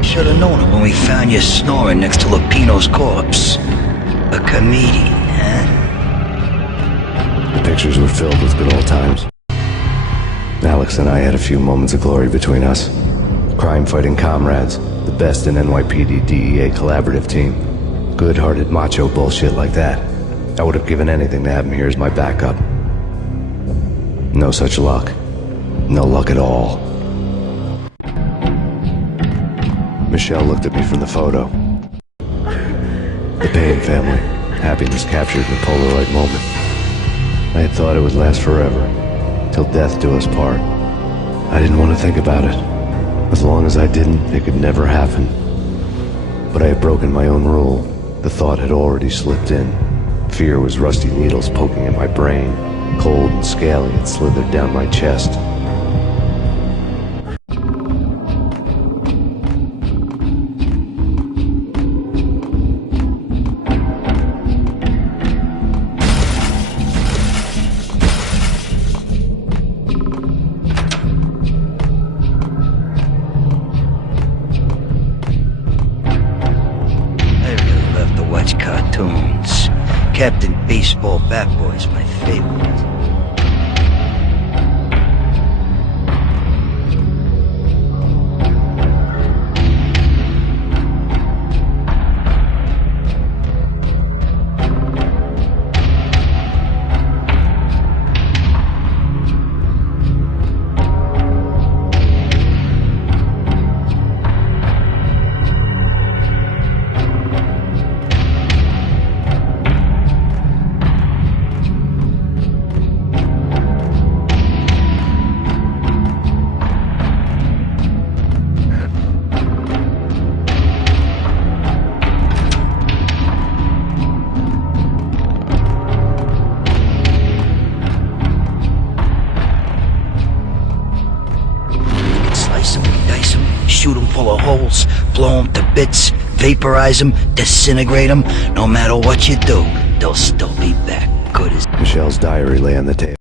Should have known it when we found you snoring next to Lupino's corpse. A comedian, huh? The pictures were filled with good old times. Alex and I had a few moments of glory between us. Crime-fighting comrades, the best in NYPD DEA collaborative team. Good-hearted macho bullshit like that. I would have given anything to have him here as my backup. No such luck. No luck at all. Michelle looked at me from the photo. The Payne family. Happiness captured in a Polaroid moment. I had thought it would last forever, till death do us part. I didn't want to think about it. As long as I didn't, it could never happen. But I had broken my own rule. The thought had already slipped in. Fear was rusty needles poking at my brain. Cold and scaly, it slithered down my chest. Cartoons. Captain Baseball Bat Boy's my favorite. Shoot them full of holes, blow them to bits, vaporize them, disintegrate them. No matter what you do, they'll still be back good as... Michelle's diary lay on the table.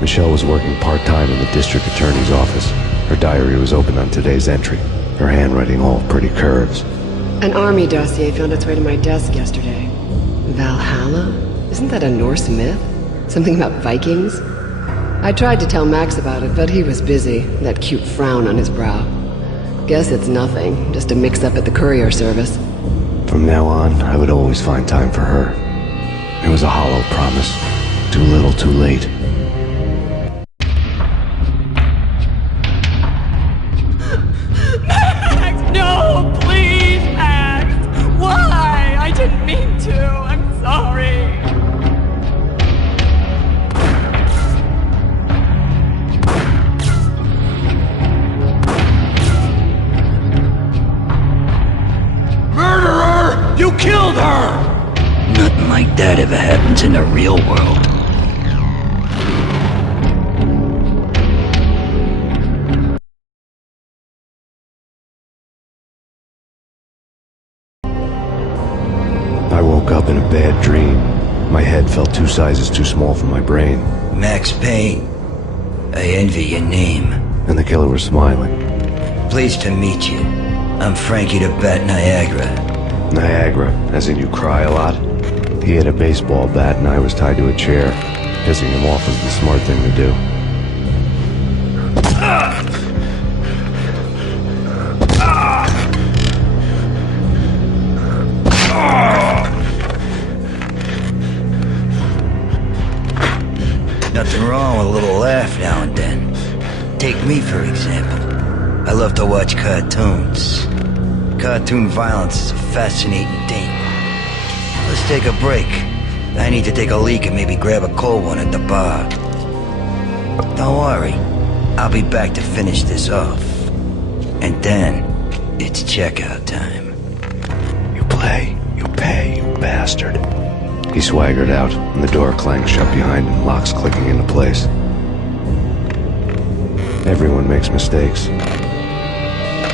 Michelle was working part-time in the district attorney's office. Her diary was open on today's entry, her handwriting all pretty curves. An army dossier found its way to my desk yesterday. Valhalla? Isn't that a Norse myth? Something about Vikings? I tried to tell Max about it, but he was busy, that cute frown on his brow. Guess it's nothing, just a mix-up at the courier service. From now on, I would always find time for her. It was a hollow promise. Too little, too late. Max, no, please, Max. Why? I didn't mean to. I'm sorry. Murderer! You killed her! Nothing like that ever happens in the real world. I woke up in a bad dream. My head felt 2 sizes too small for my brain. Max Payne. I envy your name. And the killer was smiling. Pleased to meet you. I'm Frankie the Bat Niagara. Niagara, as in you cry a lot? He had a baseball bat and I was tied to a chair. Pissing him off was the smart thing to do. Nothing wrong with a little laugh now and then. Take me, for example. I love to watch cartoons. Cartoon violence is a fascinating thing. Let's take a break. I need to take a leak and maybe grab a cold one at the bar. Don't worry. I'll be back to finish this off. And then, it's checkout time. You play, you pay, you bastard. He swaggered out, and the door clanged shut behind him, locks clicking into place. Everyone makes mistakes.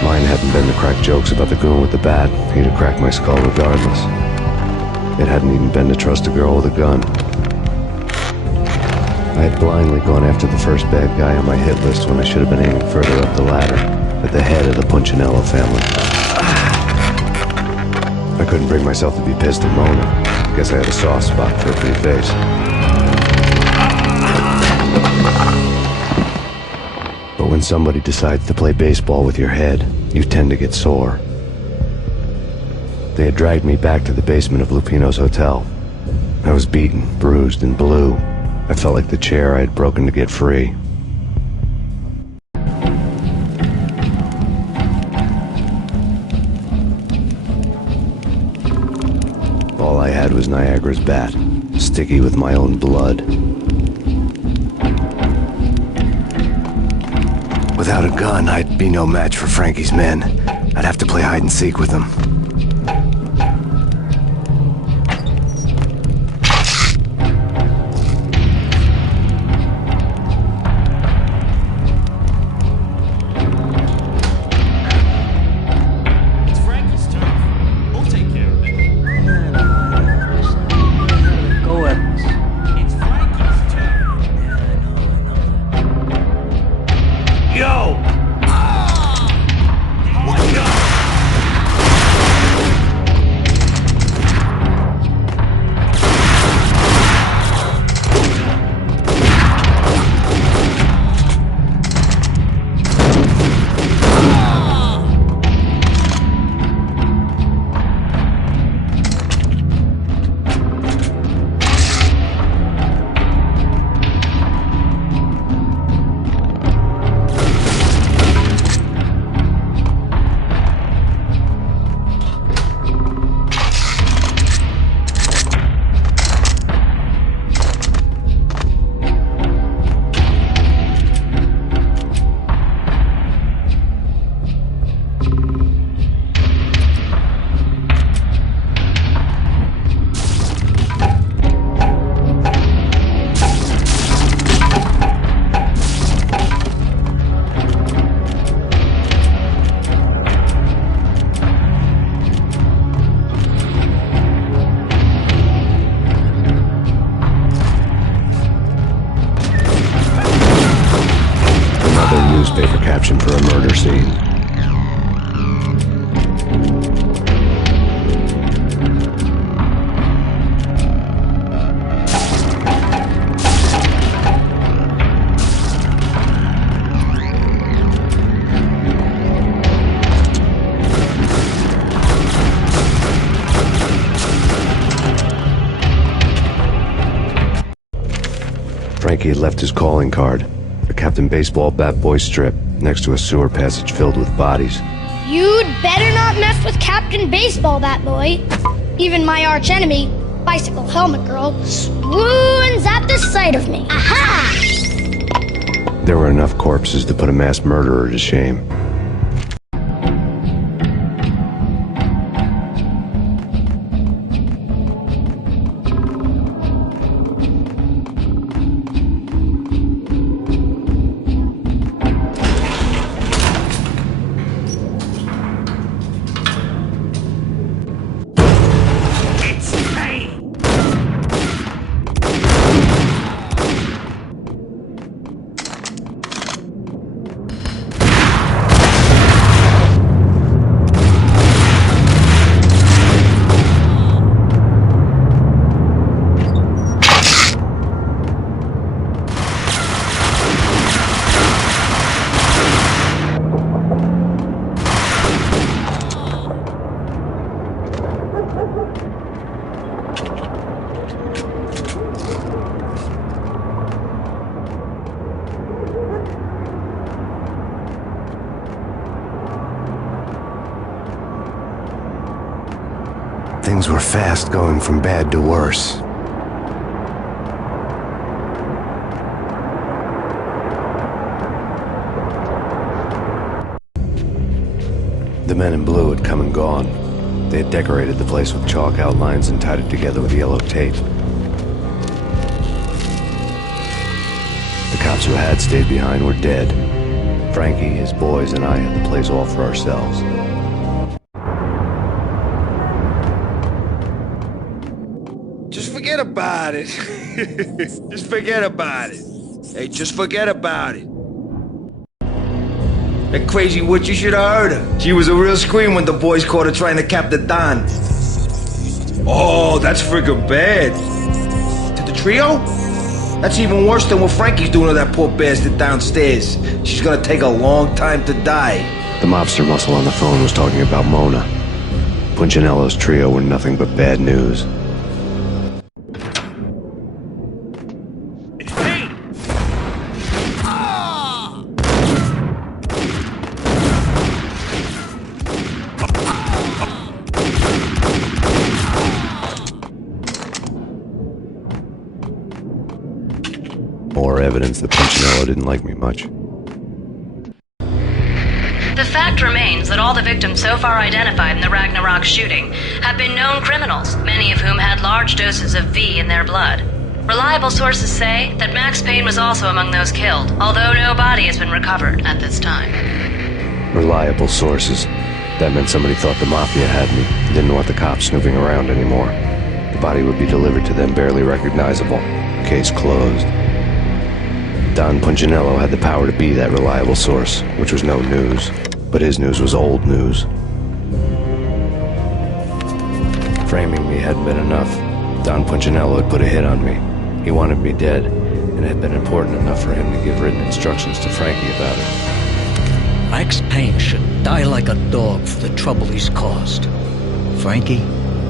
Mine hadn't been to crack jokes about the goon with the bat. He'd have cracked my skull regardless. It hadn't even been to trust a girl with a gun. I had blindly gone after the first bad guy on my hit list when I should have been aiming further up the ladder, at the head of the Punchinello family. I couldn't bring myself to be pissed at Mona. Guess I had a soft spot for her pretty face. But when somebody decides to play baseball with your head, you tend to get sore. They had dragged me back to the basement of Lupino's hotel. I was beaten, bruised, and blue. I felt like the chair I had broken to get free. All I had was Niagara's bat, sticky with my own blood. Without a gun, I'd be no match for Frankie's men. I'd have to play hide and seek with them. It's Frankie's turn. We'll take care of it. Go Evans. It's Frankie's turn. Yo! Newspaper caption for a murder scene. Frankie had left his calling card, a Captain Baseball bat boy strip, next to a sewer passage filled with bodies. You'd better not mess with Captain Baseball Bat Boy. Even my archenemy, Bicycle Helmet Girl, swoons at the sight of me. Aha! There were enough corpses to put a mass murderer to shame. Things were fast going from bad to worse. The men in blue had come and gone. They had decorated the place with chalk outlines and tied it together with yellow tape. The cops who had stayed behind were dead. Frankie, his boys, and I had the place all for ourselves. Just forget about it. Just forget about it. Hey, just forget about it. That crazy witch, you should have heard her. She was a real scream when the boys caught her trying to cap the Don. Oh, that's friggin' bad. To the trio? That's even worse than what Frankie's doing to that poor bastard downstairs. She's gonna take a long time to die. The mobster muscle on the phone was talking about Mona. Punchinello's trio were nothing but bad news. It's Payne! More evidence that Punchinello didn't like me much. The fact remains that all the victims so far identified in the Ragnarok shooting have been known criminals, many of whom had large doses of V in their blood. Reliable sources say that Max Payne was also among those killed, although no body has been recovered at this time. Reliable sources. That meant somebody thought the Mafia had me, didn't want the cops snooping around anymore. The body would be delivered to them barely recognizable. Case closed. Don Punchinello had the power to be that reliable source, which was no news. But his news was old news. Framing me hadn't been enough. Don Punchinello had put a hit on me. He wanted me dead, and it had been important enough for him to give written instructions to Frankie about it. Max Payne should die like a dog for the trouble he's caused. Frankie,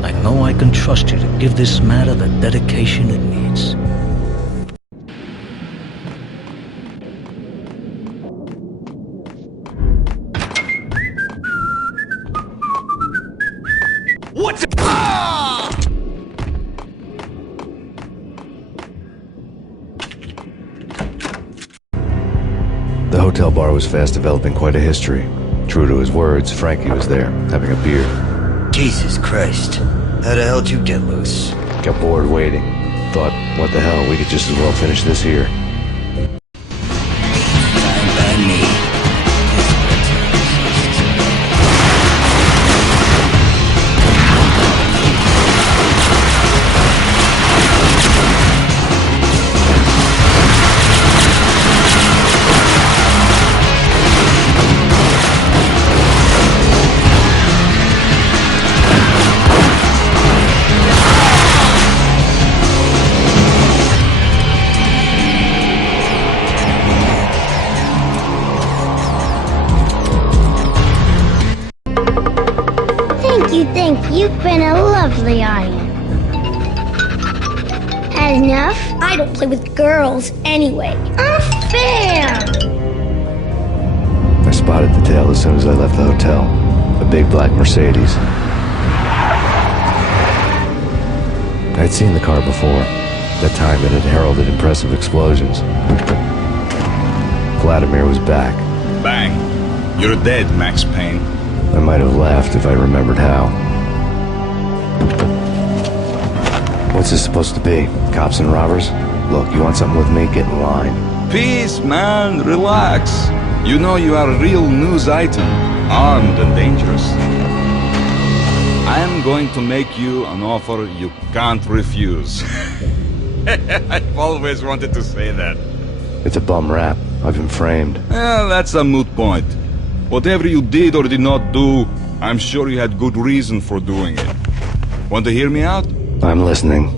I know I can trust you to give this matter the dedication it needs. What's it? The hotel bar was fast developing quite a history. True to his words, Frankie was there, having a beer. Jesus Christ. How the hell did you get loose? Got bored waiting. Thought, what the hell, we could just as well finish this here. Fine by me. Thank you, you've been a lovely audience. had enough? I don't play with girls anyway. Unfair! I spotted the tail as soon as I left the hotel. A big black Mercedes. I'd seen the car before. That time it had heralded impressive explosions. Vladimir was back. Bang! You're dead, Max Payne. I might have laughed if I remembered how. What's this supposed to be? Cops and robbers? Look, you want something with me? Get in line. Peace, man. Relax. You know you are a real news item. Armed and dangerous. I am going to make you an offer you can't refuse. I've always wanted to say that. It's a bum rap. I've been framed. Well, that's a moot point. Whatever you did or did not do, I'm sure you had good reason for doing it. Want to hear me out? I'm listening.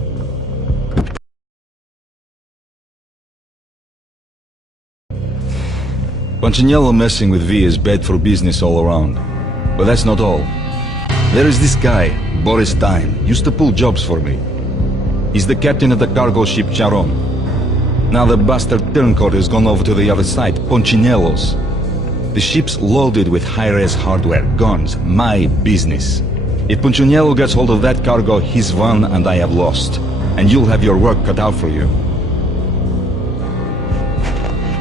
Punchinello messing with V is bad for business all around. But that's not all. There is this guy, Boris Dime, used to pull jobs for me. He's the captain of the cargo ship Charon. Now the bastard turncoat has gone over to the other side, Punchinello's. The ship's loaded with high-res hardware, guns, my business. If Punchinello gets hold of that cargo, he's won and I have lost. And you'll have your work cut out for you.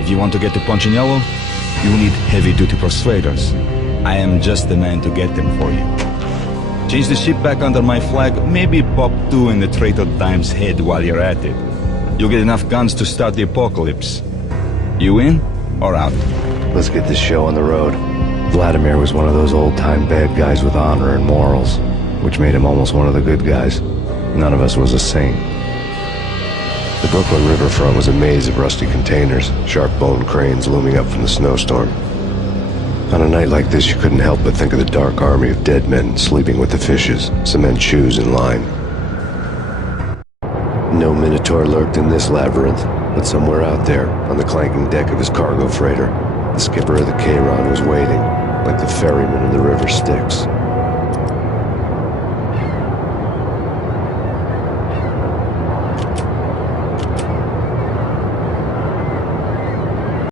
If you want to get to Punchinello, you need heavy-duty persuaders. I am just the man to get them for you. Change the ship back under my flag, maybe pop 2 in the traitor Dime's head while you're at it. You'll get enough guns to start the apocalypse. You in or out? Let's get this show on the road. Vladimir was one of those old-time bad guys with honor and morals, which made him almost one of the good guys. None of us was a saint. The Brooklyn riverfront was a maze of rusty containers, sharp-boned cranes looming up from the snowstorm. On a night like this, you couldn't help but think of the dark army of dead men sleeping with the fishes, cement shoes in line. No Minotaur lurked in this labyrinth, but somewhere out there, on the clanking deck of his cargo freighter, the skipper of the Chiron was waiting, like the ferryman in the river Styx.